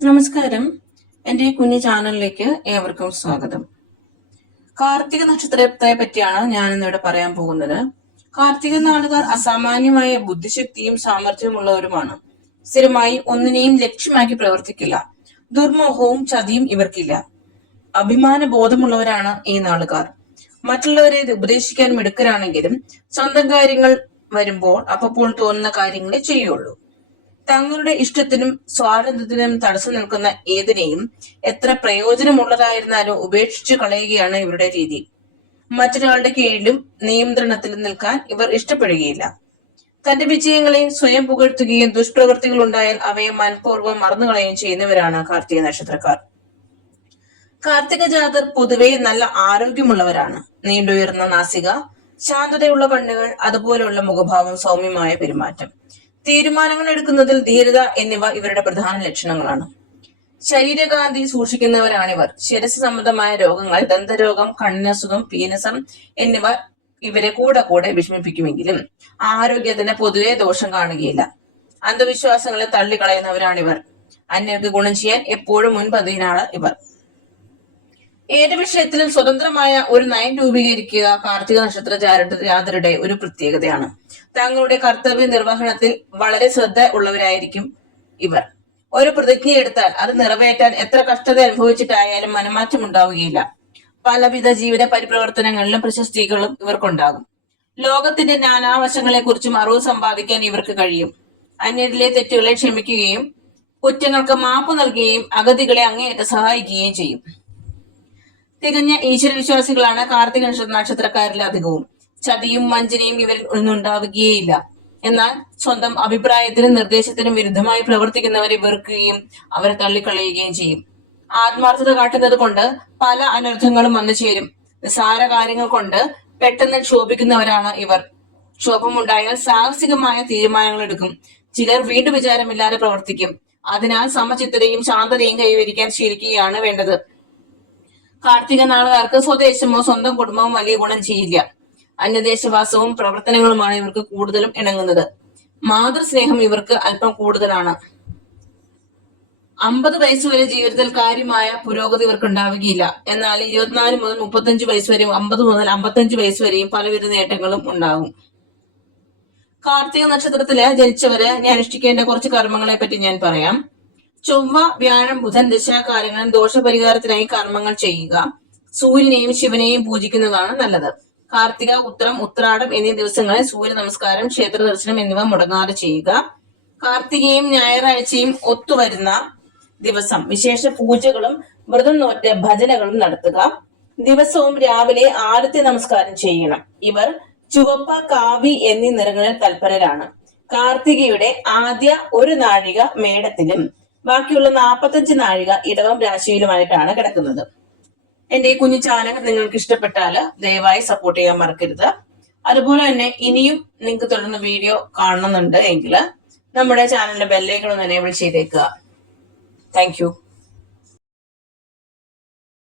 നമസ്കാരം. എൻ്റെ കുഞ്ഞു ചാനലിലേക്ക് ഏവർക്കും സ്വാഗതം. കാർത്തിക നക്ഷത്രത്തെ പറ്റിയാണ് ഞാൻ ഇന്നിവിടെ പറയാൻ പോകുന്നത്. കാർത്തിക നാളുകാർ അസാമാന്യമായ ബുദ്ധിശക്തിയും സാമർഥ്യമുള്ളവരുമാണ്. സ്ഥിരമായി ഒന്നിനെയും ലക്ഷ്യമാക്കി പ്രവർത്തിക്കില്ല. ദുർമോഹവും ചതിയും ഇവർക്കില്ല. അഭിമാന ബോധമുള്ളവരാണ് ഈ നാളുകാർ. മറ്റുള്ളവരെ ഉപദേശിക്കാൻ മിടുക്കരാണെങ്കിലും സ്വന്തം കാര്യങ്ങൾ വരുമ്പോൾ അപ്പോൾ തോന്നുന്ന കാര്യങ്ങളെ ചെയ്യുള്ളൂ. തങ്ങളുടെ ഇഷ്ടത്തിനും സ്വാതന്ത്ര്യത്തിനും തടസ്സം നിൽക്കുന്ന ഏതിനെയും എത്ര പ്രയോജനമുള്ളതായിരുന്നാലും ഉപേക്ഷിച്ചു കളയുകയാണ് ഇവരുടെ രീതി. മറ്റൊരാളുടെ കീഴിലും നിയന്ത്രണത്തിലും നിൽക്കാൻ ഇവർ ഇഷ്ടപ്പെടുകയില്ല. തന്റെ വിജയങ്ങളെ സ്വയം പുകഴ്ത്തുകയും ദുഷ്പ്രവൃത്തികൾ ഉണ്ടായാൽ അവയെ മനഃപൂർവ്വം മറന്നുകളയുകയും ചെയ്യുന്നവരാണ് കാർത്തിക നക്ഷത്രക്കാർ. കാർത്തിക ജാതർ പൊതുവെ നല്ല ആരോഗ്യമുള്ളവരാണ്. നീണ്ടുയർന്ന നാസിക, ശാന്തതയുള്ള കണ്ണുകൾ, അതുപോലെയുള്ള മുഖഭാവം, സൗമ്യമായ പെരുമാറ്റം, തീരുമാനങ്ങൾ എടുക്കുന്നതിൽ ധീരത എന്നിവ ഇവരുടെ പ്രധാന ലക്ഷണങ്ങളാണ്. ശരീരകാന്തി സൂക്ഷിക്കുന്നവരാണിവർ. ശിരസ് സംബന്ധമായ രോഗങ്ങൾ, ദന്തരോഗം, കണ്ണസുഖം, പീനസം എന്നിവ ഇവരെ കൂടെ വിഷമിപ്പിക്കുമെങ്കിലും ആരോഗ്യത്തിന് പൊതുവെ ദോഷം കാണുകയില്ല. അന്ധവിശ്വാസങ്ങളെ തള്ളിക്കളയുന്നവരാണിവർ. അന്യർക്ക് ഗുണം ചെയ്യാൻ എപ്പോഴും മുൻപന്തിയിലാണ് ഇവർ. ഏത് വിഷയത്തിലും സ്വതന്ത്രമായ ഒരു നയം രൂപീകരിക്കുക കാർത്തിക നക്ഷത്ര ജാതരുടെ ഒരു പ്രത്യേകതയാണ്. തങ്ങളുടെ കർത്തവ്യ നിർവഹണത്തിൽ വളരെ ശ്രദ്ധ ഉള്ളവരായിരിക്കും ഇവർ. ഒരു പ്രതിജ്ഞ എടുത്താൽ അത് നിറവേറ്റാൻ എത്ര കഷ്ടത അനുഭവിച്ചിട്ടായാലും മനമാറ്റം ഉണ്ടാവുകയില്ല. പലവിധ ജീവിത പരിപ്രവർത്തനങ്ങളിലും പ്രശസ്തികളും ഇവർക്കുണ്ടാകും. ലോകത്തിന്റെ നാനാവശങ്ങളെ കുറിച്ചും അറിവ് സമ്പാദിക്കാൻ ഇവർക്ക് കഴിയും. അന്യരിലെ തെറ്റുകളെ ക്ഷമിക്കുകയും കുറ്റങ്ങൾക്ക് മാപ്പ് നൽകുകയും അഗതികളെ അങ്ങേയറ്റം സഹായിക്കുകയും ചെയ്യും. തികഞ്ഞ ഈശ്വരവിശ്വാസികളാണ് കാർത്തിക നക്ഷത്രക്കാരിൽ അധികവും. ചതിയും വഞ്ചനയും ഇവരിൽ ഒന്നുണ്ടാവുകയേയില്ല. എന്നാൽ സ്വന്തം അഭിപ്രായത്തിനും നിർദ്ദേശത്തിനും വിരുദ്ധമായി പ്രവർത്തിക്കുന്നവരെ വെറുക്കുകയും അവരെ തള്ളിക്കളയുകയും ചെയ്യും. ആത്മാർത്ഥത കാട്ടുന്നത് കൊണ്ട് പല അനർത്ഥങ്ങളും വന്നു ചേരും. നിസ്സാര കാര്യങ്ങൾ കൊണ്ട് പെട്ടെന്ന് ക്ഷോഭിക്കുന്നവരാണ് ഇവർ. ക്ഷോഭമുണ്ടായാൽ സാഹസികമായ തീരുമാനങ്ങൾ എടുക്കും. ചിലർ വീണ്ടും വിചാരമില്ലാതെ പ്രവർത്തിക്കും. അതിനാൽ സമചിത്തതയും ശാന്തതയും കൈവരിക്കാൻ ശീലിക്കുകയാണ് വേണ്ടത്. കാർത്തിക നാളുകാർക്ക് സ്വദേശമോ സ്വന്തം കുടുംബവും വലിയ ഗുണം ചെയ്യില്ല. അന്യദേശവാസവും പ്രവർത്തനങ്ങളുമാണ് ഇവർക്ക് കൂടുതലും ഇണങ്ങുന്നത്. മാതൃസ്നേഹം ഇവർക്ക് അല്പം കൂടുതലാണ്. 50 വയസ്സുവരെ ജീവിതത്തിൽ കാര്യമായ പുരോഗതി ഇവർക്ക് ഉണ്ടാവുകയില്ല. എന്നാൽ 24 മുതൽ 35 വയസ്സ് വരെയും 50 മുതൽ 55 വയസ്സ് വരെയും പലവിധ നേട്ടങ്ങളും ഉണ്ടാകും. കാർത്തിക നക്ഷത്രത്തില് ജനിച്ചവര് ഞാൻ അനുഷ്ഠിക്കേണ്ട കുറച്ച് കർമ്മങ്ങളെ പറ്റി ഞാൻ പറയാം. ചൊവ്വ, വ്യാഴം, ബുധൻ ദശാകാലങ്ങളിൽ ദോഷപരിഹാരത്തിനായി കർമ്മങ്ങൾ ചെയ്യുക. സൂര്യനെയും ശിവനെയും പൂജിക്കുന്നതാണ് നല്ലത്. കാർത്തിക, ഉത്രം, ഉത്രാടം എന്നീ ദിവസങ്ങളിൽ സൂര്യ നമസ്കാരം, ക്ഷേത്ര ദർശനം എന്നിവ മുടങ്ങാതെ ചെയ്യുക. കാർത്തികയും ഞായറാഴ്ചയും ഒത്തുവരുന്ന ദിവസം വിശേഷ പൂജകളും വ്രതം നോറ്റ് ഭജനകളും നടത്തുക. ദിവസവും രാവിലെ ആരത്തി നമസ്കാരം ചെയ്യണം. ഇവർ ചുവപ്പ, കാവി എന്നീ നിറങ്ങളിൽ തൽപരരാണ്. കാർത്തികയുടെ ആദ്യ 1 നാഴിക മേടത്തിലും ബാക്കിയുള്ള 45 നാഴിക ഇടവം രാശിയിലുമായിട്ടാണ് കിടക്കുന്നത്. എന്റെ ഈ കുഞ്ഞു ചാനൽ നിങ്ങൾക്ക് ഇഷ്ടപ്പെട്ടാല് ദയവായി സപ്പോർട്ട് ചെയ്യാൻ മറക്കരുത്. അതുപോലെ തന്നെ ഇനിയും നിങ്ങൾക്ക് തുടർന്ന് വീഡിയോ കാണുന്നുണ്ട് എങ്കിൽ നമ്മുടെ ചാനലിന്റെ ബെല്ലൈക്കൺ ഒന്ന് എനേബിൾ ചെയ്തേക്കുക. Thank you.